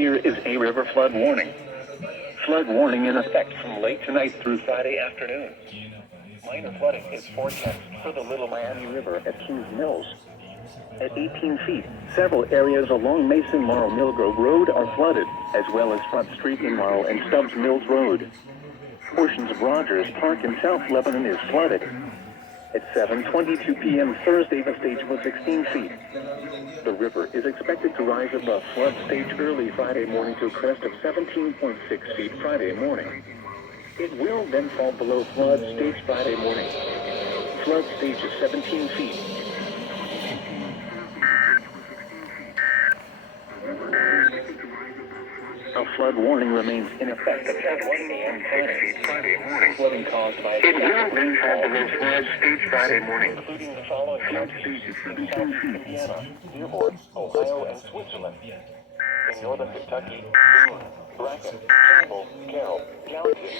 Here is a river flood warning. Flood warning in effect from late tonight through Friday afternoon. Minor flooding is forecast for the Little Miami River at Kings Mills. At 18 feet, several areas along Mason Morrow Millgrove Road are flooded, as well as Front Street in Morrow and Stubbs Mills Road. Portions of Rogers Park in South Lebanon is flooded. At 7:22 p.m. Thursday, the stage was 16 feet. The river is expected to rise above flood stage early Friday morning to a crest of 17.6 feet Friday morning. It will then fall below flood stage Friday morning. Flood stage is 17 feet. A flood warning remains in effect at 1 a.m. Friday morning. Flooding caused by it will then fall below flood stage Friday morning, including the following counties: South Indiana, Dearborn, Ohio, and Switzerland. In northern Kentucky, Boone, Bracken, Campbell, Carroll, Gallatin,